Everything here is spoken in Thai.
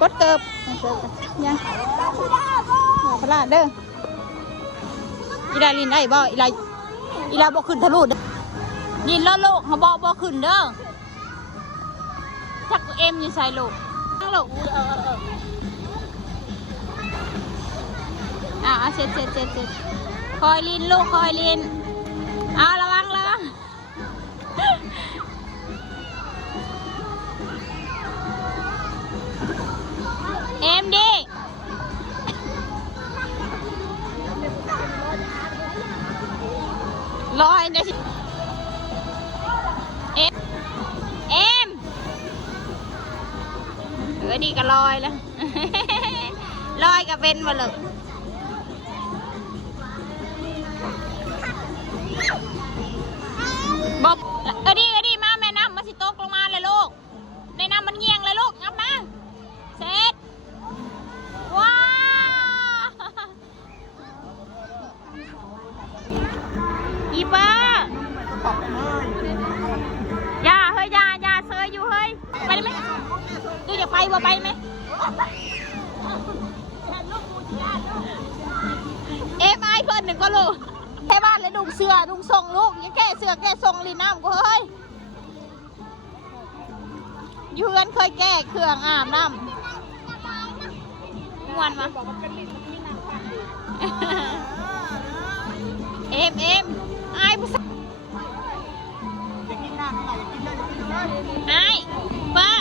กดเกิบยังพลาดเด้ออีลาลินได้บ่อีลาบ่ขึ้นทะลุเด้อลินแล้วลูกเขาบ่ขึ้นเด้อจักเอ็มอยู่ใส่ลูกนั่งลูกเสร็จคอยลินลูกคอยลินระวังเอ็มดิลอยนะเอ็มดีก็ลอยแล้วลอยก็เป็นมาเลยบอกดีมาแม่น้ำมาสิตกลงมาเลยลูกในน้ำมันเงียงเลยลูกงับมาเสร็จว้าอีเบอร์อย่าเฮ้ยอย่าเซยอยู่เฮ้ยไปได้ไหมดูอยากไปบ่ไปไหมเอ็มไอเพิ่นหนึ่งก็ลูกแค่บ้านเลยดุงเสือดุงส่งลูกอย่าแก้เสือแก้ส่งลีน้ำกูเฮ้ยยูเงินเคยแก้เครื่องอาบน้ำมวนมาเอ็มไอ้ผู้ชายไอ้เบิ้